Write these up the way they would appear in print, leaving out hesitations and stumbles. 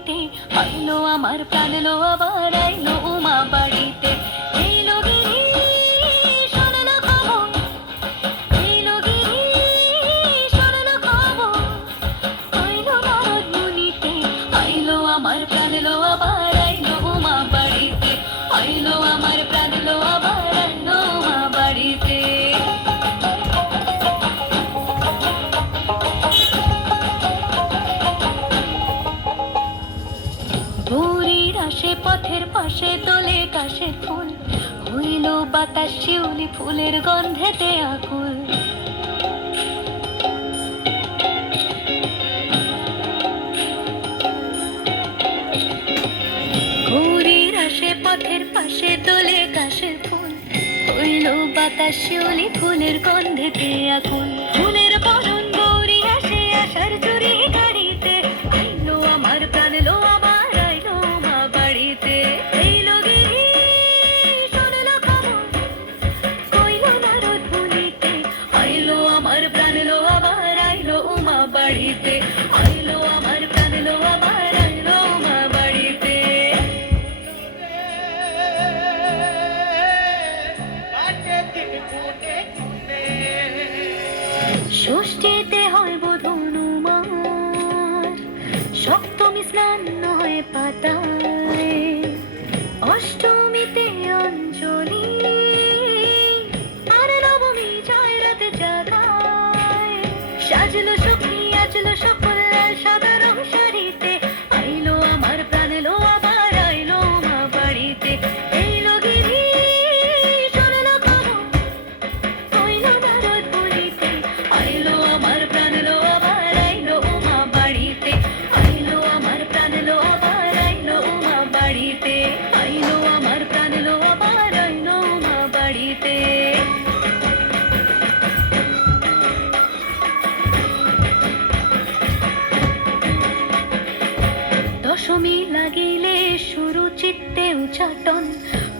বনিতে, আইলো আমার প্রাণ লো আবার আইলো উমা বাড়িতে। এইলো গিরি শোনালো খবর, এইলো গিরি শোনালো খবর, আইলো নারদ মুনিতে, আইলো আমার প্রাণ লো আবার আইলো উমা বাড়িতে, আইলো আমার প্রাণ লো আবার আইলো উমা বাড়িতে। গৌরীর আসে পথের পাশে তোলে কাশের ফুল, হইল বাতাস শিউলি ফুলের গন্ধেতে আকুল। গৌরীর আসে পথের পাশে তোলে কাশের ফুল, হইল বাতাস শিউলি ফুলের গন্ধেতে আকুল। ফুলের বরণ গৌরী আসে আশার চুরি গাড়িতে, আইলো আমার প্রাণ লো আবার আইলো মা বাড়িতে। এইলো গিরি শোনালো খবর, কইলো নারদ মুনিতে, আইলো আমার প্রাণ লো আবার আইলো উমা বাড়িতে, আইলো আমার প্রাণ লো আবার আইলো উমা বাড়িতে। ষষ্ঠীতে হয় বধনুমার, সপ্তমী স্নান হয় পাতায়, অষ্টমীতে অঞ্জলি, আর নবমী যায় রাতে জাগায়। সাজলো সখী আজলো সকল লাল সাদা রং শাড়িতে, আইলো আমার প্রাণ লো আবার আইলো মা বাড়িতে। এইলো গিরি শোনালো খবর, কইলো নারদ মুনিতে, আইলো আমার প্রাণ লো আবার আইলো উমা বাড়িতে, আইলো আমার প্রাণ লো আবার আইলো উমা বাড়িতে, আইলো আমার প্রাণ লো আবার আইলো উমা বাড়িতে। দশমী লাগিলে শুরু চিত্তে উচাটন,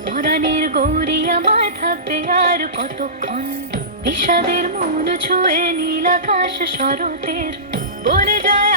পরাণের গৌরী আমার থাকবে আর কতক্ষণ। বিষাদের মন ছুঁয়ে নীল আকাশ শরতের, বলে যায়